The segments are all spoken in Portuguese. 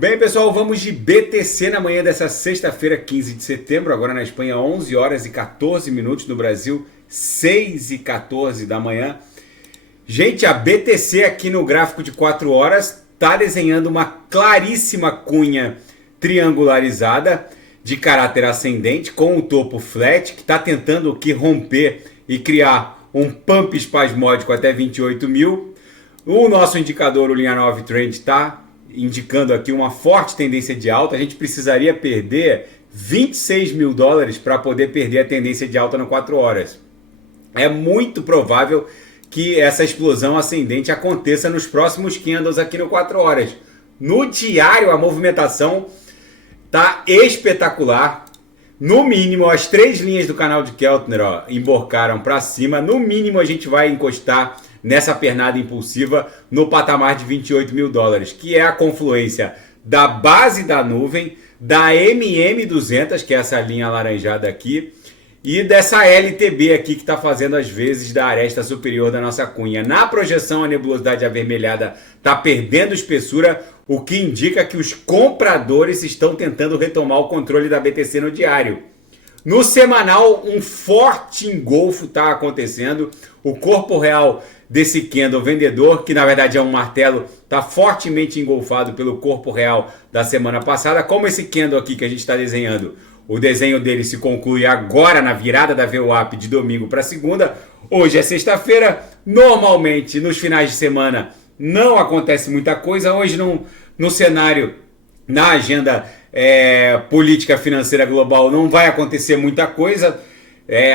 Bem, pessoal, vamos de BTC na manhã dessa sexta-feira, 15 de setembro. Agora na Espanha, 11 horas e 14 minutos. No Brasil, 6 e 14 da manhã. Gente, a BTC aqui no gráfico de 4 horas está desenhando uma claríssima cunha triangularizada de caráter ascendente com o topo flat, que está tentando aqui romper e criar um pump espasmódico até 28 mil. O nosso indicador, o linha 9 trend, está indicando aqui uma forte tendência de alta. A gente precisaria perder 26 mil dólares para poder perder a tendência de alta no 4 horas. É muito provável que essa explosão ascendente aconteça nos próximos candles aqui no 4 horas. No diário, a movimentação está espetacular. No mínimo, as 3 linhas do canal de Keltner emborcaram para cima. No mínimo, a gente vai encostar nessa pernada impulsiva no patamar de 28 mil dólares, que é a confluência da base da nuvem, da MM200, que é essa linha alaranjada aqui, e dessa LTB aqui, que está fazendo as vezes da aresta superior da nossa cunha. Na projeção, a nebulosidade avermelhada está perdendo espessura, o que indica que os compradores estão tentando retomar o controle da BTC no diário. No semanal, um forte engolfo está acontecendo. O corpo real desse candle vendedor, que na verdade é um martelo, está fortemente engolfado pelo corpo real da semana passada. Como esse candle aqui que a gente está desenhando, o desenho dele se conclui agora na virada da VWAP de domingo para segunda. Hoje é sexta-feira. Normalmente, nos finais de semana, não acontece muita coisa. Hoje, no cenário, na agenda política financeira global, não vai acontecer muita coisa.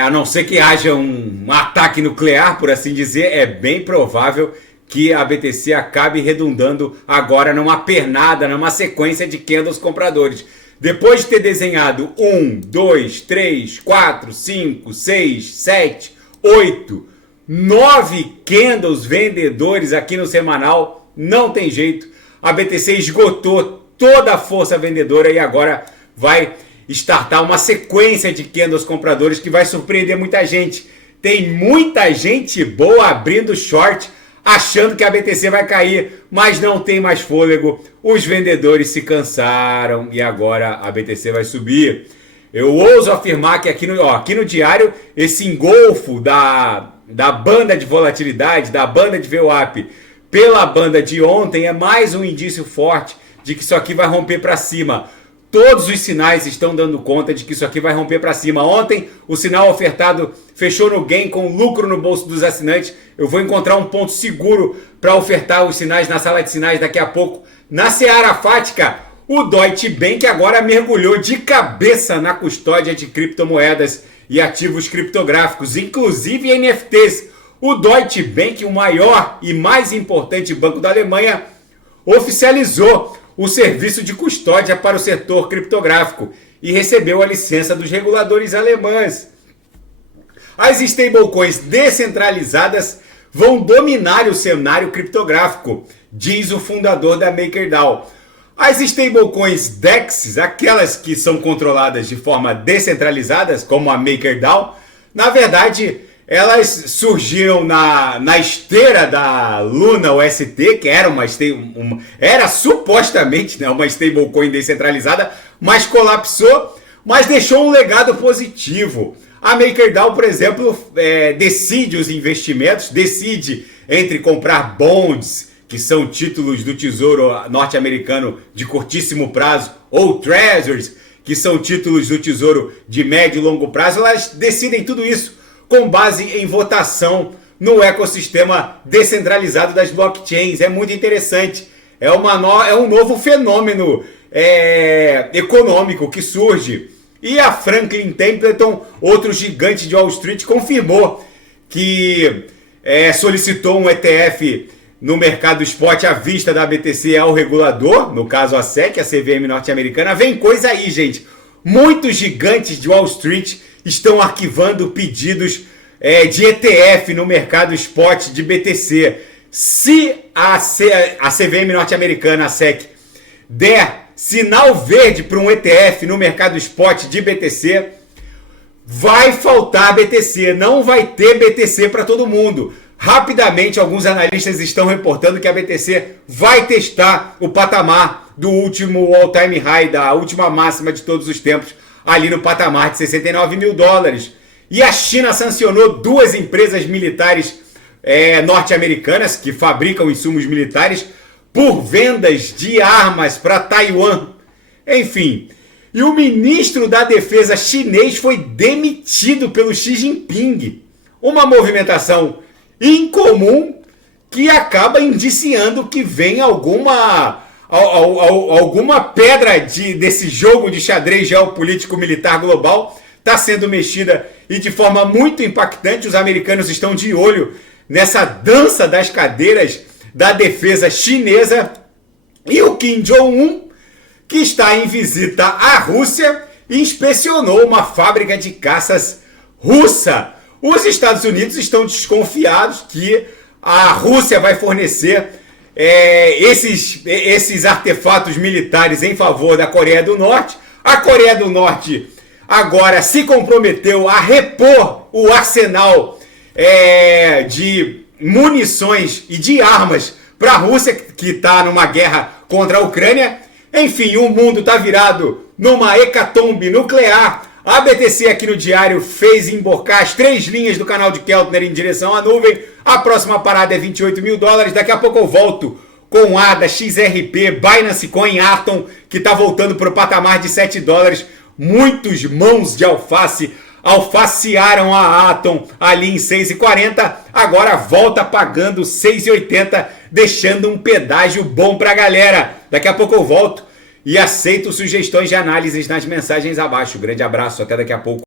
A não ser que haja um ataque nuclear, por assim dizer, é bem provável que a BTC acabe redundando agora numa pernada, numa sequência de candles compradores. Depois de ter desenhado 1, 2, 3, 4, 5, 6, 7, 8, 9 candles vendedores aqui no semanal, não tem jeito. A BTC esgotou toda a força vendedora e agora vai startar uma sequência de candles compradores que vai surpreender muita gente. Tem muita gente boa abrindo short, achando que a BTC vai cair, mas não tem mais fôlego. Os vendedores se cansaram e agora a BTC vai subir. Eu ouso afirmar que aqui no diário, esse engolfo da banda de volatilidade, da banda de VWAP pela banda de ontem é mais um indício forte de que isso aqui vai romper para cima. Todos os sinais estão dando conta de que isso aqui vai romper para cima. Ontem, o sinal ofertado fechou no gain com lucro no bolso dos assinantes. Eu vou encontrar um ponto seguro para ofertar os sinais na sala de sinais daqui a pouco. Na seara fática, o Deutsche Bank agora mergulhou de cabeça na custódia de criptomoedas e ativos criptográficos, inclusive NFTs. O Deutsche Bank, o maior e mais importante banco da Alemanha, oficializou o serviço de custódia para o setor criptográfico e recebeu a licença dos reguladores alemães. As stablecoins descentralizadas vão dominar o cenário criptográfico, diz o fundador da MakerDAO. As stablecoins DEX, aquelas que são controladas de forma descentralizada, como a MakerDAO, na verdade, elas surgiram na esteira da Luna UST, que era supostamente uma stablecoin descentralizada, mas colapsou, mas deixou um legado positivo. A MakerDAO, por exemplo, decide os investimentos, decide entre comprar bonds, que são títulos do Tesouro norte-americano de curtíssimo prazo, ou treasuries, que são títulos do Tesouro de médio e longo prazo. Elas decidem tudo isso com base em votação no ecossistema descentralizado das blockchains. É muito interessante. É um novo fenômeno econômico que surge. E a Franklin Templeton, outro gigante de Wall Street, confirmou que solicitou um ETF no mercado spot à vista da BTC ao regulador, no caso a SEC, a CVM norte-americana. Vem coisa aí, gente. Muitos gigantes de Wall Street estão arquivando pedidos de ETF no mercado spot de BTC. Se a CVM norte-americana, a SEC, der sinal verde para um ETF no mercado spot de BTC, vai faltar BTC, não vai ter BTC para todo mundo. Rapidamente, alguns analistas estão reportando que a BTC vai testar o patamar do último all-time high, da última máxima de todos os tempos, ali no patamar de 69 mil dólares. E a China sancionou 2 empresas militares norte-americanas que fabricam insumos militares por vendas de armas para Taiwan. Enfim, e o ministro da Defesa chinês foi demitido pelo Xi Jinping. Uma movimentação incomum que acaba indiciando que vem alguma pedra desse jogo de xadrez geopolítico militar global está sendo mexida e de forma muito impactante. Os americanos estão de olho nessa dança das cadeiras da defesa chinesa. E o Kim Jong-un, que está em visita à Rússia, inspecionou uma fábrica de caças russa. Os Estados Unidos estão desconfiados que a Rússia vai fornecer esses artefatos militares em favor da Coreia do Norte. A Coreia do Norte agora se comprometeu a repor o arsenal de munições e de armas para a Rússia, que está numa guerra contra a Ucrânia. Enfim, o mundo está virado numa hecatombe nuclear. A BTC aqui no diário fez emborcar as 3 linhas do canal de Keltner em direção à nuvem. A próxima parada é 28 mil dólares. Daqui a pouco eu volto com ADA, XRP, Binance Coin, Atom, que está voltando para o patamar de 7 dólares. Muitos mãos de alface alfacearam a Atom ali em 6,40. Agora volta pagando 6,80, deixando um pedágio bom para a galera. Daqui a pouco eu volto e aceito sugestões de análises nas mensagens abaixo. Grande abraço, até daqui a pouco.